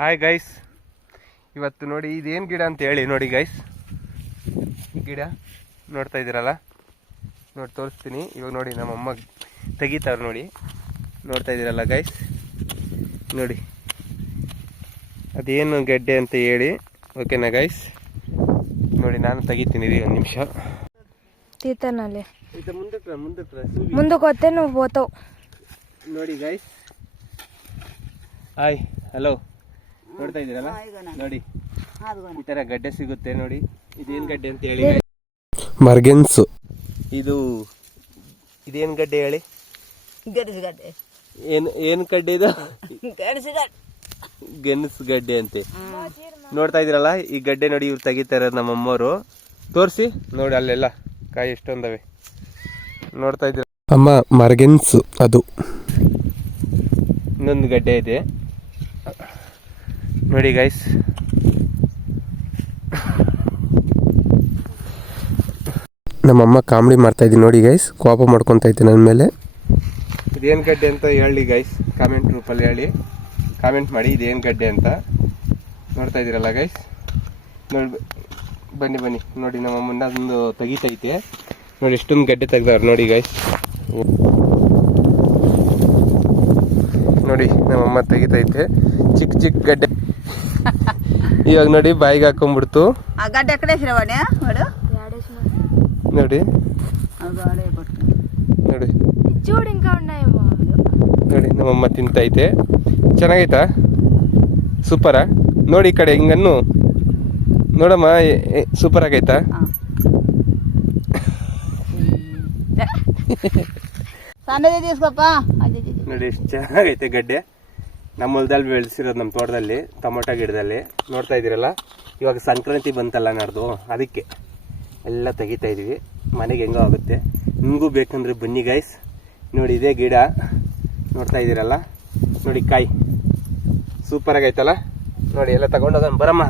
Hi guys, ಇವತ್ತು ನೋಡಿ ಇದೇನು ಗಿಡ ಅಂತ ಹೇಳಿ ನೋಡಿ ಗೈಸ್. ಈ ಗಿಡ ನೋಡ್ತಾ ಇದ್ದೀರಲ್ಲ, ನೋಡಿ ತೋರಿಸ್ತೀನಿ ಇವಾಗ. ನೋಡಿ ನಮ್ಮಮ್ಮ ತೆಗಿತಾರೆ ನೋಡಿ, ನೋಡ್ತಾ ಇದ್ದೀರಲ್ಲ ಗೈಸ್. ನೋಡಿ ಅದೇನು ಗೆಡ್ಡೆ ಅಂತ ಹೇಳಿ, ಓಕೆನಾ ಗೈಸ್? ನೋಡಿ ನಾನು ತೆಗಿತೀನಿ ರೀ, ಒಂದು ನಿಮಿಷ. తీతనాలే ಮುಂದಕ್ಕೆ ముందుకు వస్తే నువ్వు పోతావు. ನೋಡಿ ಗೈಸ್, ಹಾಯ್ ಹಲೋ, ನೋಡ್ತಾ ಇದ್ದೀರಲ್ಲ, ನೋಡಿ ಈ ತರ ಗಡ್ಡೆ ಸಿಗುತ್ತೆ ನೋಡಿ. ಇದೇನು ಗಡ್ಡೆ ಅಂತ ಹೇಳಿ? ಮರ್ಗೆನ್ಸು. ಇದೇನು ಗಡ್ಡೆ ಹೇಳಿ? ಏನು ಗಡ್ಡೆ ಇದು? ಗೆಣಸು ಗಡ್ಡೆ ಅಂತೆ. ನೋಡ್ತಾ ಇದ್ದೀರಲ್ಲ, ಈ ಗಡ್ಡೆ ನೋಡಿ ಇವ್ರು ತೆಗಿತಾರೆ ನಮ್ಮಮ್ಮವರು. ತೋರಿಸಿ ನೋಡಿ, ಅಲ್ಲೆಲ್ಲ ಕಾಯಿ ಎಷ್ಟೊಂದವೆ ನೋಡ್ತಾ ಇದ್ದೀರ ಅಮ್ಮ. ಮರ್ಗೆನ್ಸು ಅದು. ಇನ್ನೊಂದು ಗಡ್ಡೆ ಇದೆ ನೋಡಿ ಗೈಸ್. ನಮ್ಮಮ್ಮ ಕಾಮಿಡಿ ಮಾಡ್ತಾ ಇದ್ದೀನಿ ನೋಡಿ ಗೈಸ್, ಕೋಪ ಮಾಡ್ಕೊತಾ ಇದ್ದೀನಿ ನನ್ನ ಮೇಲೆ. ಇದೇನು ಗಡ್ಡೆ ಅಂತ ಹೇಳಿ ಗೈಸ್, ಕಾಮೆಂಟ್ ಗ್ರೂಪಲ್ಲಿ ಹೇಳಿ, ಕಾಮೆಂಟ್ ಮಾಡಿ ಇದೇನು ಗಡ್ಡೆ ಅಂತ. ನೋಡ್ತಾ ಇದ್ದೀರಲ್ಲ ಗೈಸ್, ನೋಡಿ ಬನ್ನಿ ನೋಡಿ, ನಮ್ಮಮ್ಮನ ಅದೊಂದು ತೆಗಿತೈತೆ ನೋಡಿ. ಎಷ್ಟೊಂದು ಗಡ್ಡೆ ತೆಗ್ದವ್ರು ನೋಡಿ ಗೈಸ್. ನೋಡಿ ನಮ್ಮಮ್ಮ ತೆಗಿತೈತೆ ಚಿಕ್ಕ ಗಡ್ಡೆ. ಇವಾಗ ನೋಡಿ ಬಾಯಿಗೆ ಹಾಕೊಂಡ್ಬಿಡ್ತು ನೋಡಿ. ನೋಡಿ ನಮ್ಮಮ್ಮ ತಿಂತೈತೆ. ಚೆನ್ನಾಗೈತಾ? ಸೂಪರಾ? ನೋಡಿ ಈ ಕಡೆ ಹಿಂಗನ್ನು ನೋಡಮ್ಮ, ಸೂಪರ್ ಆಗೈತಾ? ನೋಡಿ ಎಷ್ಟು ಚೆನ್ನಾಗೈತೆ ಗಡ್ಡೆ. ನಮ್ಮ ಹೊಲದಲ್ಲಿ ಬೆಳೆಸಿರೋದು, ನಮ್ಮ ತೋಟದಲ್ಲಿ ಟೊಮೊಟೊ ಗಿಡದಲ್ಲಿ. ನೋಡ್ತಾ ಇದ್ದೀರಲ್ಲ, ಇವಾಗ ಸಂಕ್ರಾಂತಿ ಬಂತಲ್ಲ ನಾಡ್ದು, ಅದಕ್ಕೆ ಎಲ್ಲ ತೆಗಿತಾ ಇದೀವಿ. ಮನೆಗೆ ಹೆಂಗೋ ಆಗುತ್ತೆ. ನಿಮಗೂ ಬೇಕಂದ್ರೆ ಬನ್ನಿ ಗೈಸ್. ನೋಡಿ ಇದೇ ಗಿಡ ನೋಡ್ತಾ ಇದ್ದೀರಲ್ಲ, ನೋಡಿ ಕಾಯಿ ಸೂಪರ್ ಆಗೈತಲ್ಲ. ನೋಡಿ ಎಲ್ಲ ತಗೊಂಡೋಗೋಣ ಬರಮ್ಮ.